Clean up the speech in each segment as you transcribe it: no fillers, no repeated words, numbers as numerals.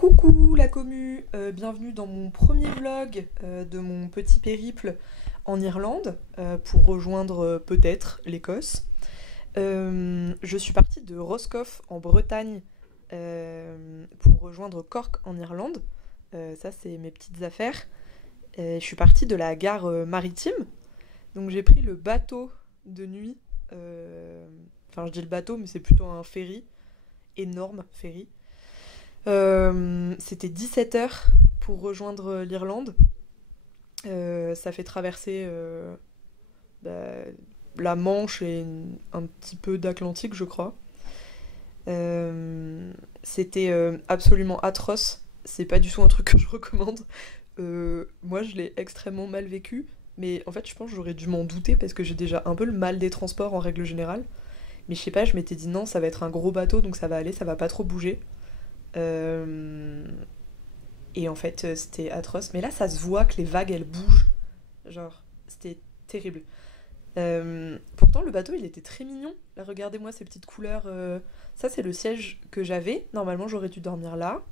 Coucou la commu, bienvenue dans mon premier vlog de mon petit périple en Irlande pour rejoindre peut-être l'Écosse. Je suis partie de Roscoff en Bretagne pour rejoindre Cork en Irlande. Ça c'est mes petites affaires. Je suis partie de la gare maritime, donc j'ai pris le bateau de nuit. Enfin je dis le bateau mais c'est plutôt un ferry, énorme ferry. C'était 17 heures pour rejoindre l'Irlande. Ça fait traverser bah, la Manche et un petit peu d'Atlantique, je crois. C'était absolument atroce. C'est pas du tout un truc que je recommande. Moi, je l'ai extrêmement mal vécu. Mais en fait, je pense que j'aurais dû m'en douter parce que j'ai déjà un peu le mal des transports en règle générale. Mais je sais pas, je m'étais dit non, ça va être un gros bateau donc ça va aller, ça va pas trop bouger. Euh, Et en fait, c'était atroce. Mais là, ça se voit que les vagues, elles bougent. Genre, c'était terrible. Pourtant, le bateau, il était très mignon. Là, regardez-moi ces petites couleurs. Ça, c'est le siège que j'avais. Normalement, j'aurais dû dormir là.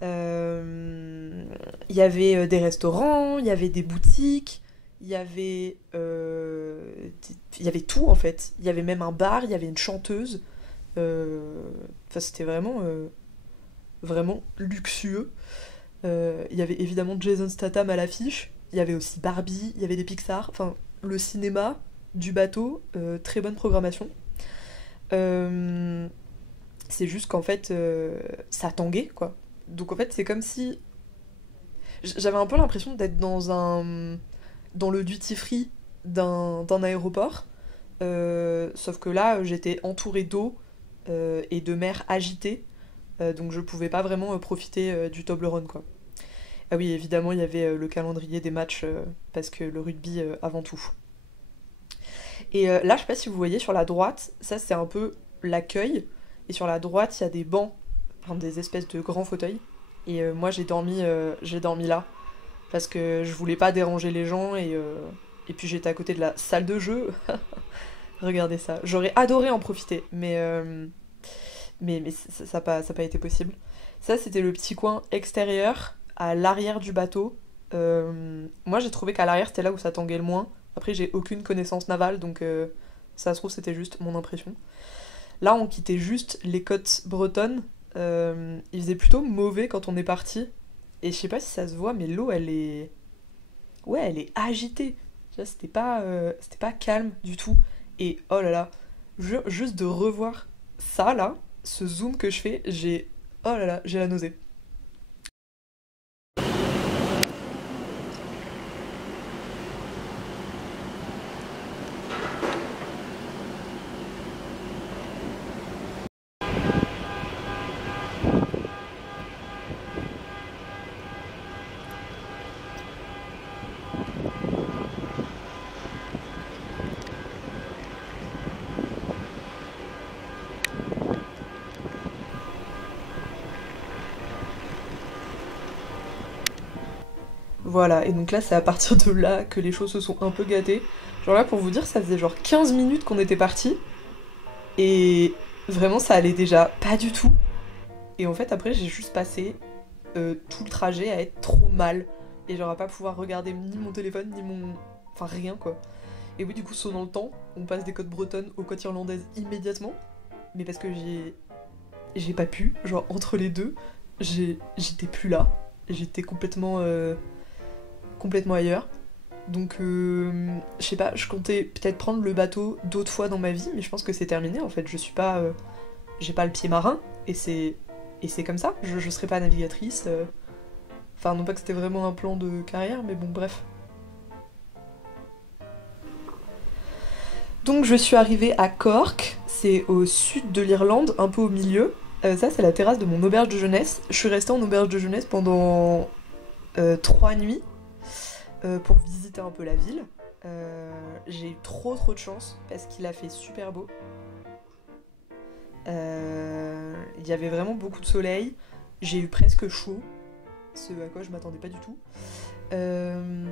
Il y avait des restaurants, il y avait des boutiques, il y avait tout, en fait. Il y avait même un bar, il y avait une chanteuse. Enfin, c'était vraiment luxueux. Il y avait évidemment Jason Statham à l'affiche. Il y avait aussi Barbie, il y avait des Pixar. Enfin, le cinéma du bateau, très bonne programmation. Euh, c'est juste qu'en fait, ça tanguait, quoi. Donc en fait, c'est comme si... J'avais un peu l'impression d'être dans le duty-free d'un aéroport. Sauf que là, j'étais entourée d'eau et de mer agitée. Donc je pouvais pas vraiment profiter du Toblerone, quoi. Ah oui, évidemment, il y avait le calendrier des matchs, parce que le rugby avant tout. Et là, je sais pas si vous voyez, sur la droite, ça c'est un peu l'accueil. Et sur la droite, il y a des bancs, enfin des espèces de grands fauteuils. Et moi, j'ai dormi là. Parce que je voulais pas déranger les gens. Et puis j'étais à côté de la salle de jeu. Regardez ça. J'aurais adoré en profiter. Mais ça n'a pas, ça a pas été possible. Ça, c'était le petit coin extérieur, à l'arrière du bateau. Moi, j'ai trouvé qu'à l'arrière, c'était là où ça tanguait le moins. Après, j'ai aucune connaissance navale, donc ça se trouve, c'était juste mon impression. Là, on quittait juste les côtes bretonnes. Il faisait plutôt mauvais quand on est parti. Et je sais pas si ça se voit, mais l'eau, elle est... Ouais, elle est agitée. Tu vois, c'était pas calme du tout. Et oh là là, juste de revoir ça, là, ce zoom que je fais, j'ai... Oh là là, j'ai la nausée. Voilà, et donc là, c'est à partir de là que les choses se sont un peu gâtées. Genre là, pour vous dire, ça faisait genre 15 minutes qu'on était parti. Et vraiment, ça allait déjà pas du tout. Et en fait, après, j'ai juste passé tout le trajet à être trop mal. Et genre à pas pouvoir regarder ni mon téléphone, ni mon... Enfin, rien, quoi. Et oui, du coup, saut dans le temps, on passe des côtes bretonnes aux côtes irlandaises immédiatement. Mais parce que j'ai pas pu, genre entre les deux, j'étais plus là. J'étais complètement ailleurs. Donc, je sais pas, je comptais peut-être prendre le bateau d'autres fois dans ma vie, mais je pense que c'est terminé en fait. Je suis pas, j'ai pas le pied marin et c'est comme ça. Je serai pas navigatrice. Enfin, non pas que c'était vraiment un plan de carrière, mais bon, bref. Donc, je suis arrivée à Cork, c'est au sud de l'Irlande, un peu au milieu. Ça, c'est la terrasse de mon auberge de jeunesse. Je suis restée en auberge de jeunesse pendant 3 nuits pour visiter un peu la ville. J'ai eu trop de chance parce qu'il a fait super beau. Il y avait vraiment beaucoup de soleil. J'ai eu presque chaud, ce à quoi je m'attendais pas du tout. Euh,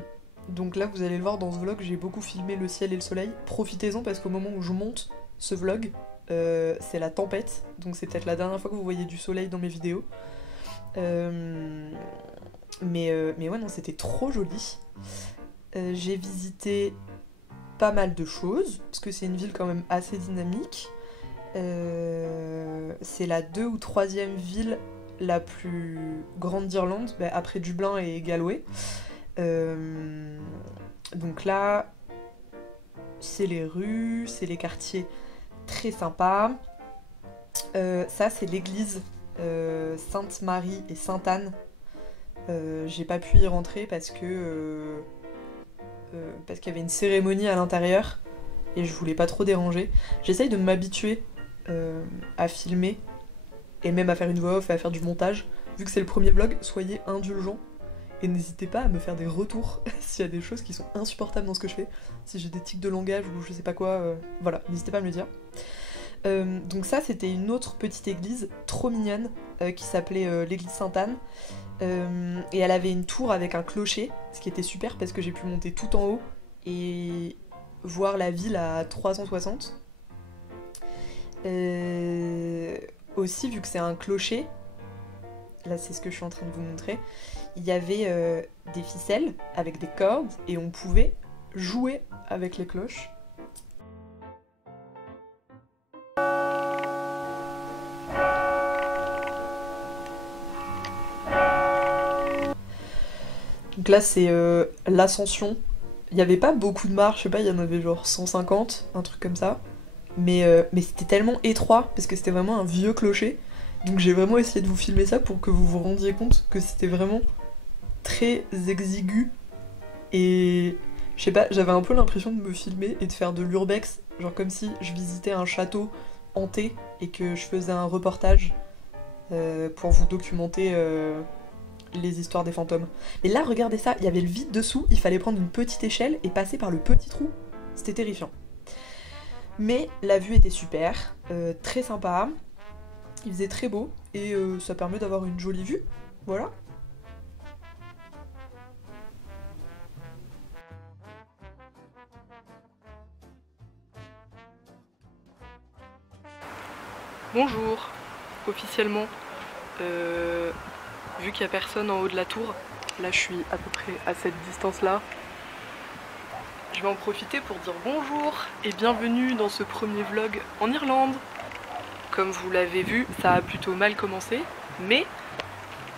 donc là, vous allez le voir dans ce vlog, j'ai beaucoup filmé le ciel et le soleil. Profitez-en parce qu'au moment où je monte ce vlog, c'est la tempête. Donc c'est peut-être la dernière fois que vous voyez du soleil dans mes vidéos. Mais ouais, non, c'était trop joli. J'ai visité pas mal de choses, parce que c'est une ville quand même assez dynamique. C'est la 2e ou 3e ville la plus grande d'Irlande, bah, après Dublin et Galway. Donc là, c'est les rues, c'est les quartiers très sympas. Ça, c'est l'église Sainte-Marie et Sainte-Anne. J'ai pas pu y rentrer parce qu'il y avait une cérémonie à l'intérieur et je voulais pas trop déranger. J'essaye de m'habituer à filmer et même à faire une voix off et à faire du montage. Vu que c'est le premier vlog, soyez indulgents et n'hésitez pas à me faire des retours s'il y a des choses qui sont insupportables dans ce que je fais. Si j'ai des tics de langage ou je sais pas quoi, voilà, n'hésitez pas à me le dire. Donc ça, c'était une autre petite église trop mignonne qui s'appelait l'église Sainte-Anne. Et elle avait une tour avec un clocher, ce qui était super parce que j'ai pu monter tout en haut et voir la ville à 360. Aussi, vu que c'est un clocher, là c'est ce que je suis en train de vous montrer, il y avait des ficelles avec des cordes et on pouvait jouer avec les cloches. Donc là c'est l'ascension. Il n'y avait pas beaucoup de marches, je sais pas, il y en avait genre 150, un truc comme ça. Mais c'était tellement étroit, parce que c'était vraiment un vieux clocher. Donc j'ai vraiment essayé de vous filmer ça pour que vous vous rendiez compte que c'était vraiment très exigu. Et je sais pas, j'avais un peu l'impression de me filmer et de faire de l'urbex, genre comme si je visitais un château hanté et que je faisais un reportage pour vous documenter les histoires des fantômes. Mais là, regardez ça, il y avait le vide dessous, il fallait prendre une petite échelle et passer par le petit trou. C'était terrifiant. Mais la vue était super, très sympa, il faisait très beau et ça permet d'avoir une jolie vue, voilà. Bonjour, officiellement, vu qu'il n'y a personne en haut de la tour, là je suis à peu près à cette distance-là, je vais en profiter pour dire bonjour et bienvenue dans ce premier vlog en Irlande. Comme vous l'avez vu, ça a plutôt mal commencé, mais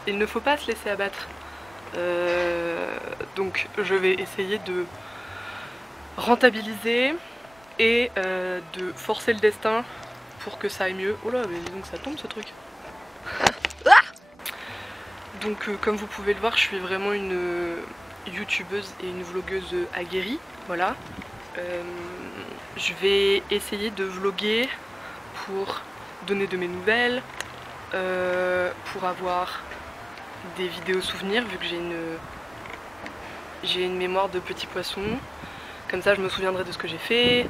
il ne faut pas se laisser abattre. Donc je vais essayer de rentabiliser et de forcer le destin pour que ça aille mieux. Oh là, mais dis donc ça tombe ce truc. Donc comme vous pouvez le voir, je suis vraiment une youtubeuse et une vlogueuse aguerrie, voilà. Je vais essayer de vlogger pour donner de mes nouvelles, pour avoir des vidéos souvenirs vu que j'ai une mémoire de petit poisson. Comme ça je me souviendrai de ce que j'ai fait.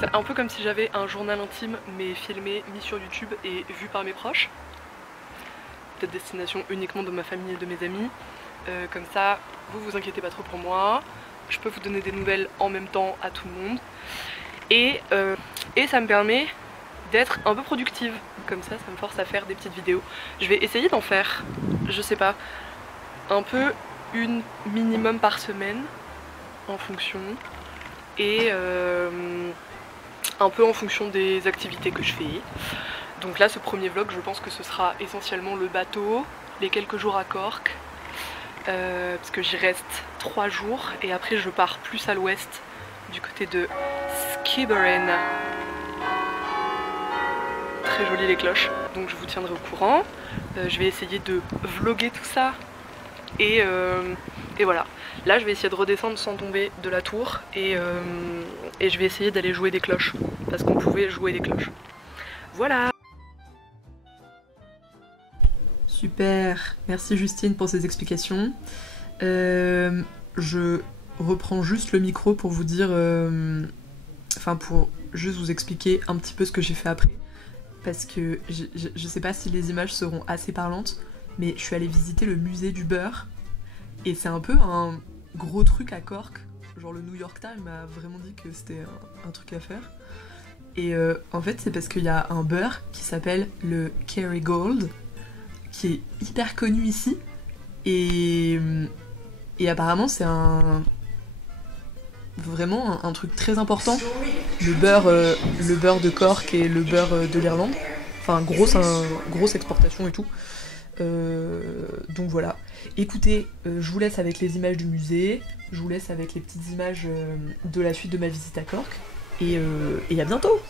C'est un peu comme si j'avais un journal intime mais filmé, mis sur YouTube et vu par mes proches. De destination uniquement de ma famille et de mes amis. Comme ça, vous inquiétez pas trop pour moi. Je peux vous donner des nouvelles en même temps à tout le monde. Et ça me permet d'être un peu productive. Comme ça me force à faire des petites vidéos. Je vais essayer d'en faire, je sais pas, un peu une minimum par semaine en fonction. Et un peu en fonction des activités que je fais. Donc là, ce premier vlog, je pense que ce sera essentiellement le bateau, les quelques jours à Cork, parce que j'y reste 3 jours et après je pars plus à l'ouest, du côté de Skibbereen. Très jolies les cloches, donc je vous tiendrai au courant. Je vais essayer de vlogger tout ça et voilà. Là, je vais essayer de redescendre sans tomber de la tour et je vais essayer d'aller jouer des cloches, parce qu'on pouvait jouer des cloches. Voilà. Super, merci Justine pour ces explications. Je reprends juste le micro pour vous dire, enfin pour juste vous expliquer un petit peu ce que j'ai fait après, parce que je sais pas si les images seront assez parlantes, mais je suis allée visiter le musée du beurre, et c'est un peu un gros truc à Cork, genre le New York Times m'a vraiment dit que c'était un truc à faire. Et en fait c'est parce qu'il y a un beurre qui s'appelle le Kerrygold, qui est hyper connu ici. Et apparemment c'est vraiment un truc très important. Le beurre de Cork et le beurre de l'Irlande. Enfin, grosse exportation et tout. Donc voilà. Écoutez, je vous laisse avec les images du musée, je vous laisse avec les petites images de la suite de ma visite à Cork, et à bientôt!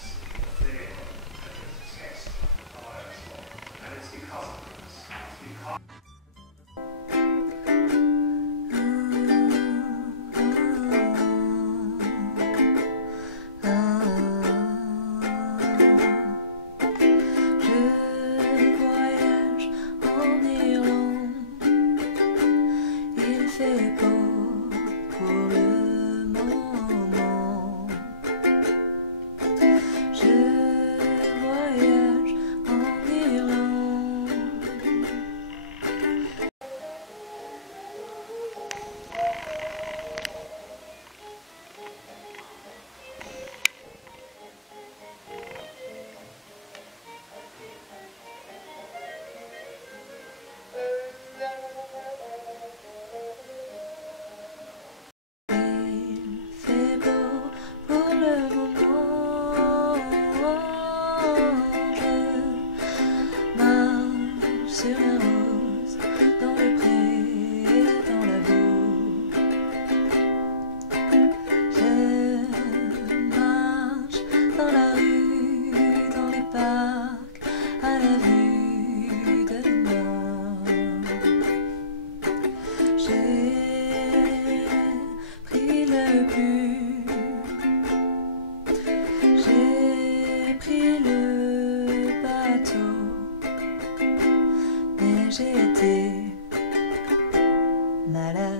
J'ai été malade.